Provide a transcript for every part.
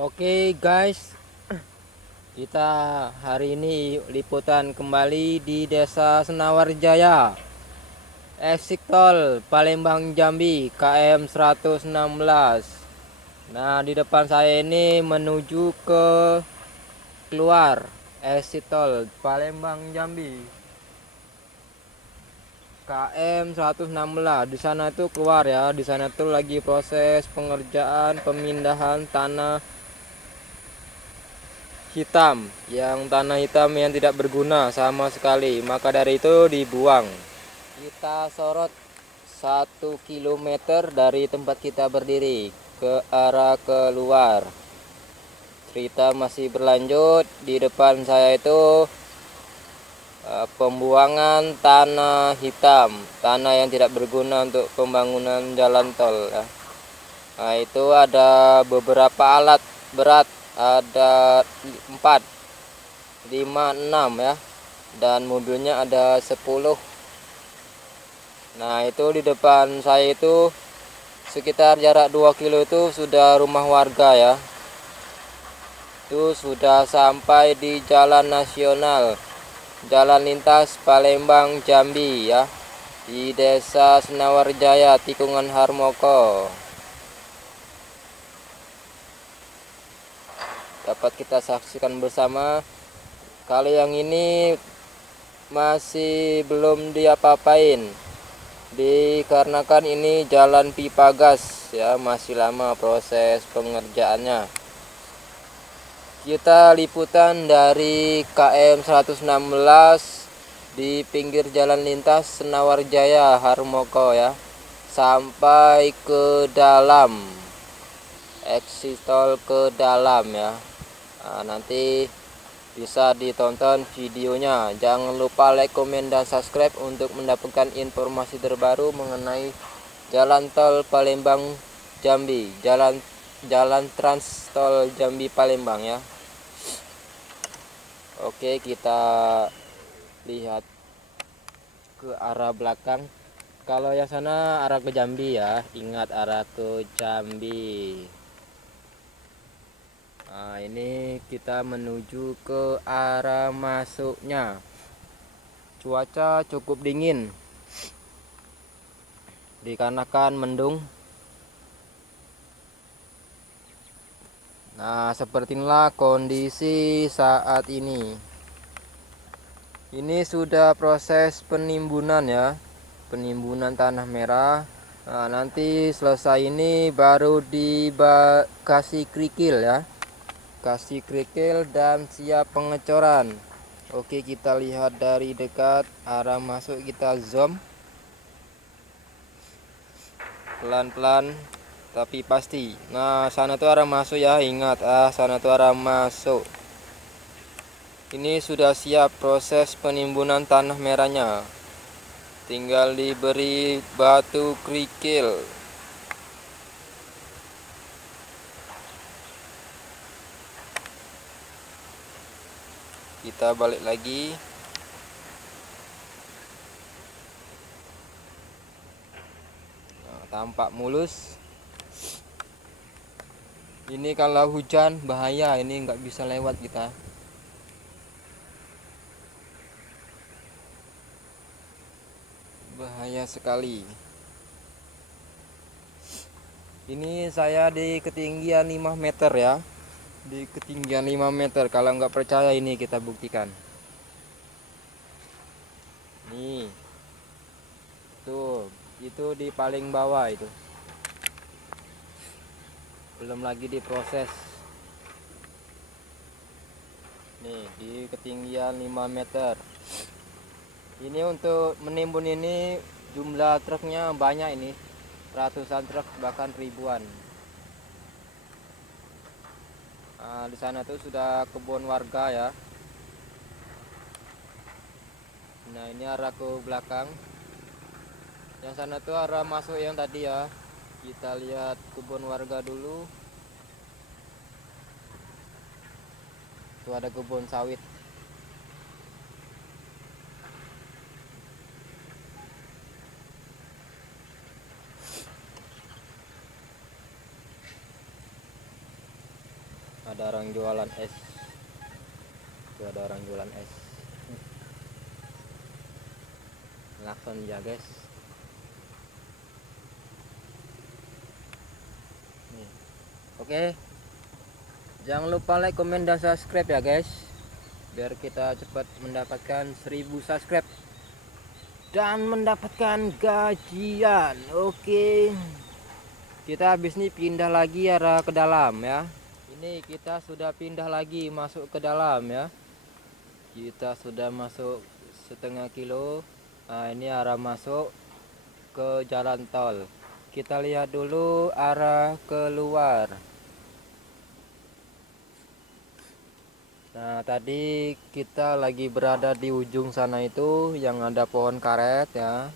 Oke guys, kita hari ini liputan kembali di Desa Senawarjaya, Exit Tol Palembang Jambi KM 116. Nah, di depan saya ini menuju ke keluar Exit Tol Palembang Jambi KM 116. Di sana tuh keluar ya. Di sana tuh lagi proses pengerjaan pemindahan tanah hitam, tanah hitam yang tidak berguna sama sekali, maka dari itu dibuang. Kita sorot 1 kilometer dari tempat kita berdiri ke arah keluar. Cerita masih berlanjut. Di depan saya itu pembuangan tanah hitam, tanah yang tidak berguna untuk pembangunan jalan tol ya. Nah, itu ada beberapa alat berat, ada 4, 5, 6 ya, dan mobilnya ada 10. Nah, itu di depan saya itu sekitar jarak 2 kilo itu sudah rumah warga ya. Itu sudah sampai di jalan nasional, jalan lintas Palembang Jambi ya, di Desa Senawarjaya, Tikungan Harmoko. Dapat kita saksikan bersama. Kalau yang ini masih belum diapa-apain, dikarenakan ini jalan pipa gas ya, masih lama proses pengerjaannya. Kita liputan dari KM 116 di pinggir jalan lintas Senawarjaya Harmoko ya, sampai ke dalam exit tol ke dalam ya. Nah, nanti bisa ditonton videonya. Jangan lupa like, komen, dan subscribe untuk mendapatkan informasi terbaru mengenai jalan tol Palembang Jambi, jalan trans tol Jambi Palembang ya. Oke, kita lihat ke arah belakang. Kalau yang sana arah ke Jambi ya, ingat arah ke Jambi. Nah, ini kita menuju ke arah masuknya. Cuaca cukup dingin dikarenakan mendung. Nah, seperti inilah kondisi saat ini. Ini sudah proses penimbunan ya, penimbunan tanah merah. Nah, nanti selesai ini baru dikasih kerikil ya, kasih kerikil dan siap pengecoran. Oke, kita lihat dari dekat arah masuk, kita zoom pelan-pelan tapi pasti. Nah, sana tuh arah masuk ya, ingat sana tuh arah masuk. Ini sudah siap proses penimbunan tanah merahnya, tinggal diberi batu kerikil. Kita balik lagi. Nah, tampak mulus. Ini kalau hujan bahaya, ini nggak bisa lewat kita. Bahaya sekali. Ini saya di ketinggian 5 meter ya, di ketinggian 5 meter. Kalau nggak percaya, ini kita buktikan. Nih, tuh, itu di paling bawah itu, belum lagi diproses. Nih, di ketinggian 5 meter. Ini untuk menimbun ini jumlah truknya banyak, ini ratusan truk bahkan ribuan. Nah, di sana tuh sudah kebun warga ya. Nah, ini arah ke belakang. Yang sana tuh arah masuk yang tadi ya. Kita lihat kebun warga dulu. Tuh ada kebun sawit. Ada orang jualan es. Tuh ada orang jualan es. Lakson ya guys. Nih. Oke. Jangan lupa like, komen, dan subscribe ya guys, biar kita cepat mendapatkan 1000 subscribe dan mendapatkan gajian. Oke, kita habis ini pindah lagi arah ke dalam ya. Ini kita sudah pindah lagi masuk ke dalam ya. Kita sudah masuk setengah kilo. Nah, ini arah masuk ke jalan tol. Kita lihat dulu arah keluar. Nah, tadi kita lagi berada di ujung sana itu yang ada pohon karet ya.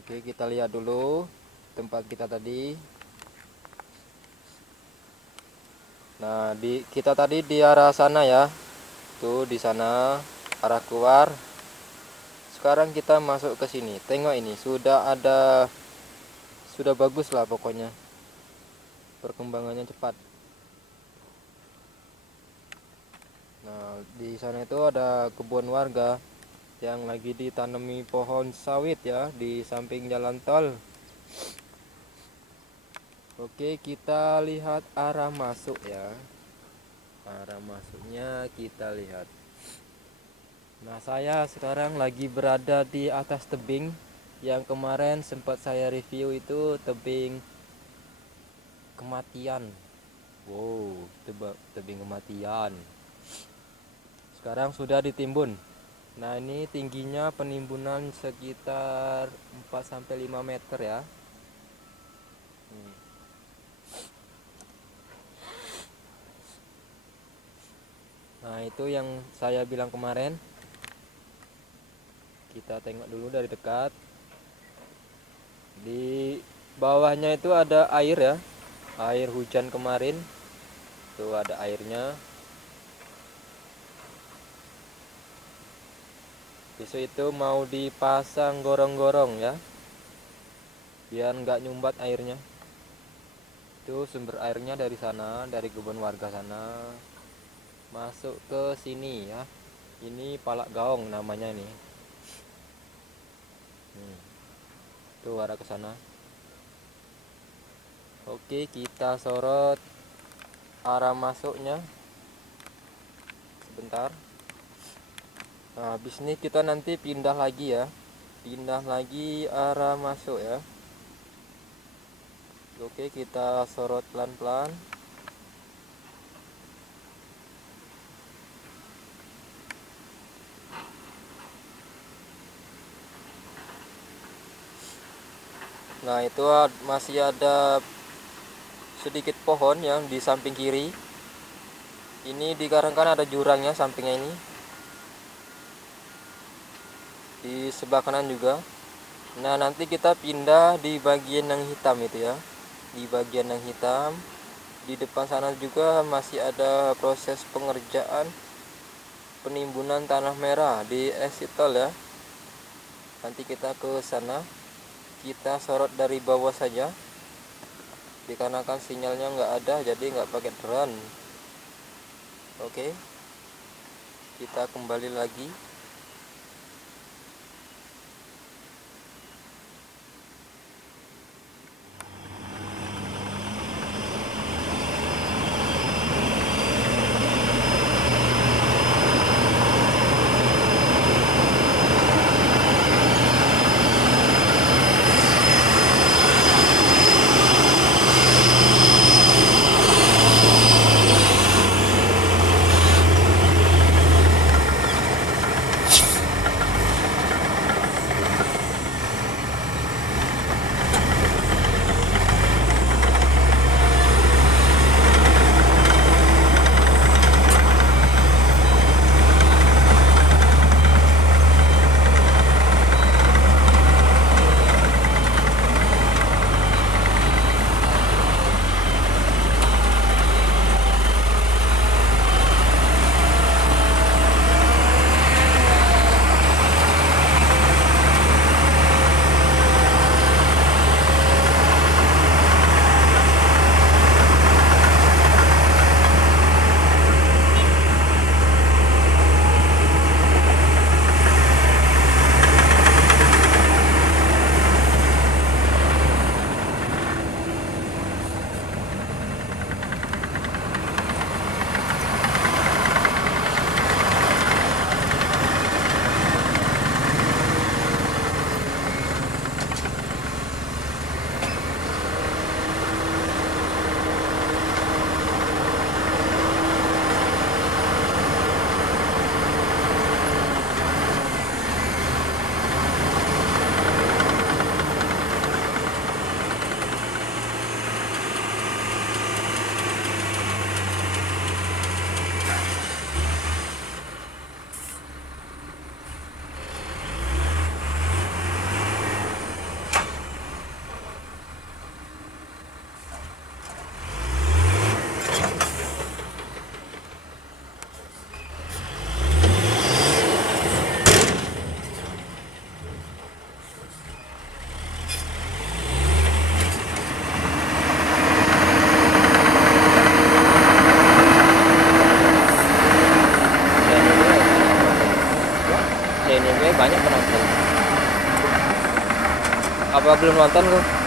Oke, kita lihat dulu tempat kita tadi. Nah, kita tadi di arah sana ya. Tuh di sana arah keluar. Sekarang kita masuk ke sini. Tengok ini, sudah bagus lah pokoknya. Perkembangannya cepat. Nah, di sana itu ada kebun warga yang lagi ditanami pohon sawit ya di samping jalan tol. Oke, kita lihat arah masuk ya. Arah masuknya kita lihat. Nah, saya sekarang lagi berada di atas tebing yang kemarin sempat saya review, itu tebing kematian. Wow, tebing kematian. Sekarang sudah ditimbun. Nah, ini tingginya penimbunan sekitar 4-5 meter ya. Nah, itu yang saya bilang kemarin. Kita tengok dulu dari dekat. Di bawahnya itu ada air ya. Air hujan kemarin. Tuh ada airnya. Besok itu mau dipasang gorong-gorong ya, biar nggak nyumbat airnya. Itu sumber airnya dari sana, dari kebun warga sana, masuk ke sini ya. Ini Palak Gaong namanya nih. Tuh arah ke sana. Oke, kita sorot arah masuknya sebentar. Nah, habis ini kita nanti pindah lagi ya. Pindah lagi arah masuk ya. Oke, kita sorot pelan-pelan. Nah, itu masih ada sedikit pohon yang di samping kiri. Ini dikarenakan ada jurangnya sampingnya ini. Di sebelah kanan juga. Nah, nanti kita pindah di bagian yang hitam itu ya. Di bagian yang hitam. Di depan sana juga masih ada proses pengerjaan penimbunan tanah merah di exit tol ya. Nanti kita ke sana. Kita sorot dari bawah saja. Dikarenakan sinyalnya nggak ada, jadi nggak pakai drone. Oke. Kita kembali lagi. Apa belum nonton lu?